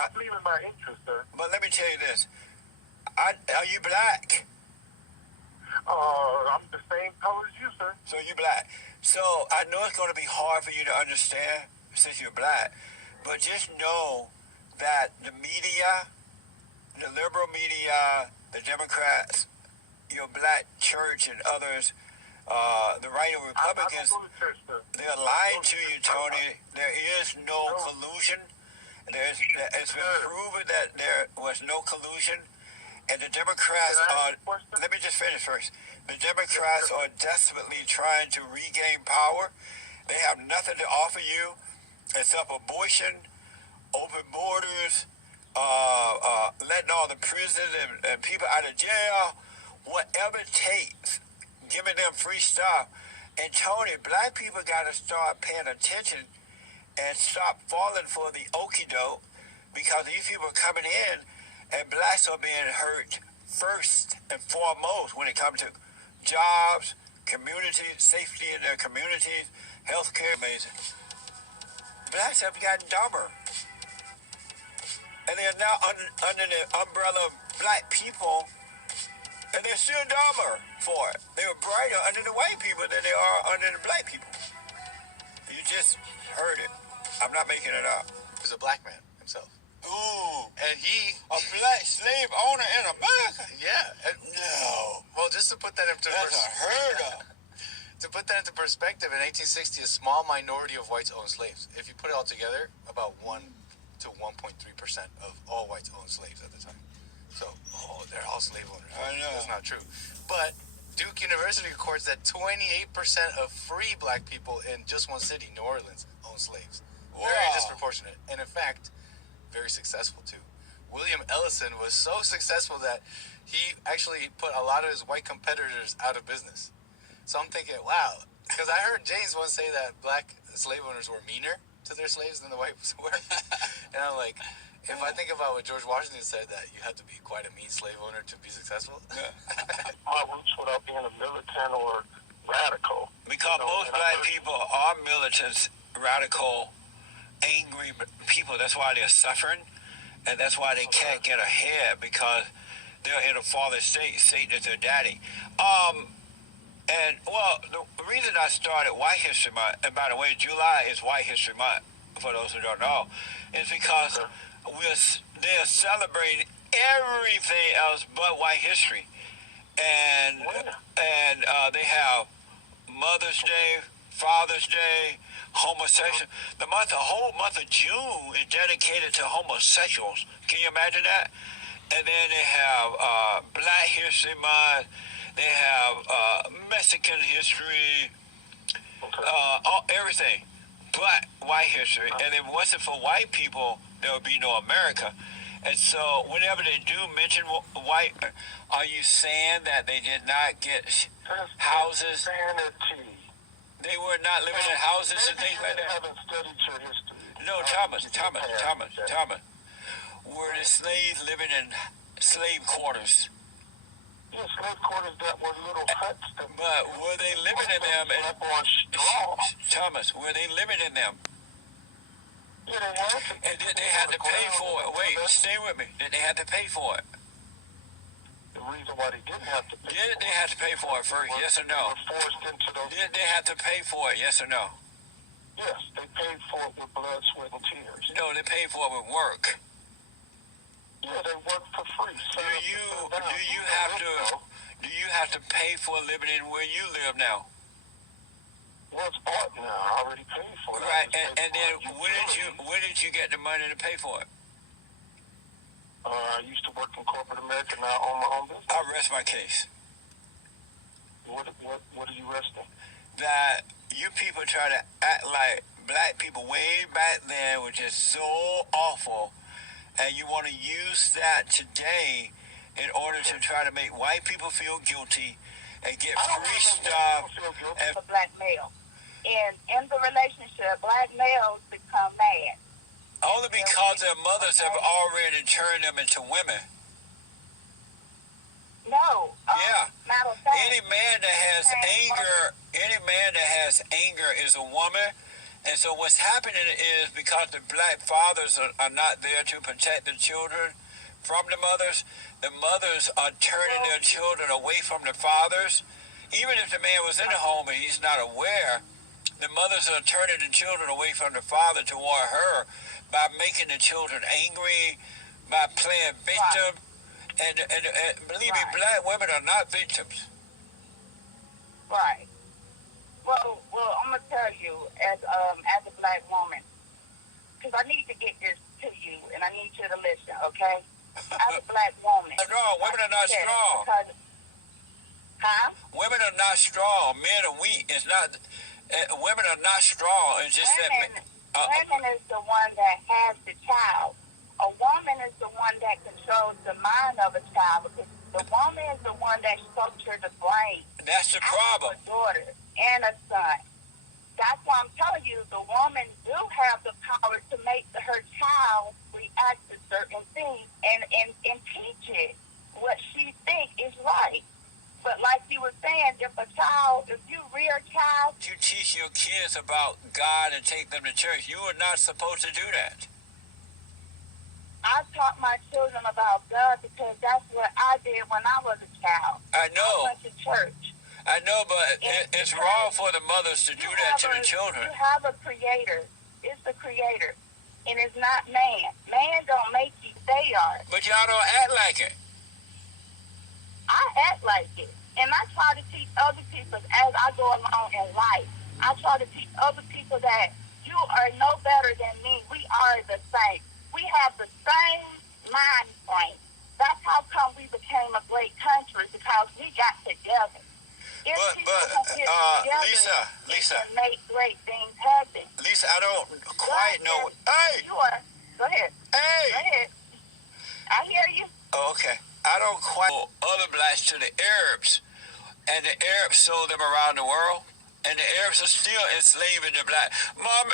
I believe in my interest, sir. But let me tell you this. Are you black? I'm the same color as you, sir. So you black. So I know it's going to be hard for you to understand since you're black, but just know that the media, the liberal media, the Democrats, your black church and others, the right-wing Republicans, they're lying to you, Tony. There is no collusion. It's been proven that there was no collusion. And the Democrats are, let me just finish first. The Democrats are desperately trying to regain power. They have nothing to offer you except abortion, open borders, letting all the prisoners and people out of jail, whatever it takes, giving them free stuff. And Tony, black people got to start paying attention and stop falling for the okie doke, because these people are coming in and blacks are being hurt first and foremost when it comes to jobs, community, safety in their communities, healthcare. Amazing. Blacks have gotten dumber. And they're now under the umbrella of black people, and they're still dumber for it. They were brighter under the white people than they are under the black people. You just heard it. I'm not making it up. He's a black man himself. Ooh. And he... A black slave owner in America? Yeah. No. Well, just to put that into That's unheard of. To put that into perspective, in 1860, a small minority of whites owned slaves. If you put it all together, about 1 to 1.3% of all whites owned slaves at the time. So, they're all slave owners. I know. That's not true. But Duke University records that 28% of free black people in just one city, New Orleans, own slaves. Wow. Very disproportionate. And in fact, very successful too. William Ellison was so successful that he actually put a lot of his white competitors out of business. So I'm thinking, wow, because I heard James once say that black slave owners were meaner to their slaves than the whites were. And I'm like, if I think about what George Washington said, that you had to be quite a mean slave owner to be successful. My roots without being a militant or radical. Because most black people are militants, radical, angry people. That's why they're suffering, and that's why they can't get ahead, because they're in a fallen state. Satan is their daddy. And well, the reason I started White History Month, and by the way, July is White History Month, for those who don't know, is because they're celebrating everything else but white history, and they have Mother's Day, Father's Day, homosexual. The whole month of June is dedicated to homosexuals. Can you imagine that? And then they have Black History Month. They have Mexican history. Everything but white history. And if it wasn't for white people, there would be no America. And so whenever they do mention white, are you saying that they did not get houses? They were not living in houses and things like that? Haven't studied your history. No, Thomas. Were the slaves living in slave quarters? Yes, slave quarters that were little huts. But were they living in them? Thomas, were they living in them? Yeah, they had to. And did they have to pay for it? Wait, stay with me. Did they have to pay for it? The reason why they didn't have to pay Did they have to pay for it first? Yes or no? They were forced into those. Did they have to pay for it? Yes or no? Yes, they paid for it with blood, sweat, and tears. No, they paid for it with work. Yeah, they worked for free. Do you have to pay for living in where you live now? Well, it's bought now. I already paid for it. Right, and then when did you get the money to pay for it? I used to work in corporate America. Now I own my own business. I'll rest my case. What are you resting? That you people try to act like black people way back then, which is so awful, and you want to use that today in order to try to make white people feel guilty and get free stuff. And a black male. And in the relationship, black males become mad. Only because their mothers have already turned them into women. No. Yeah. Matter of fact, any man that has anger is a woman, And so what's happening is because the black fathers are not there to protect the children from the mothers are turning their children away from the fathers. Even if the man was in the home and he's not aware, the mothers are turning the children away from the father toward her by making the children angry, by playing victim. And believe me, black women are not victims. Right. Well, I'm gonna tell you as a black woman, because I need to get this to you, and I need you to listen, okay? As a black woman, Strong. Women are not strong. Because, huh? Women are not strong. Men are weak. It's not. Women are not strong. It's just women, that. Women is the one that has the child. A woman is the one that controls the mind of a child, because the woman is the one that structures the brain. That's the problem. I have a daughter and a son. That's why I'm telling you, the woman do have the power to make her child react to certain things and teach it what she thinks is right. But like you were saying, if you rear a child... You teach your kids about God and take them to church. You are not supposed to do that. I taught my children about God because that's what I did when I was a child. I know. I went to church. I know, but it's wrong for the mothers to do that to the children. You have a creator. It's the creator. And it's not man. Man don't make you, they are. But y'all don't act like it. I act like it. And I try to teach other people as I go along in life. I try to teach other people that you are no better than me. We are the same. We have the same mind frame. That's how come we became a great country, because we got together. If Lisa, make great things happen. Lisa, I don't quite know. Hey! You are. Go ahead. Hey! Go ahead. I hear you. Oh, okay. I don't quite know other blacks to the Arabs. And the Arabs sold them around the world. And the Arabs are still enslaving the black. Mom,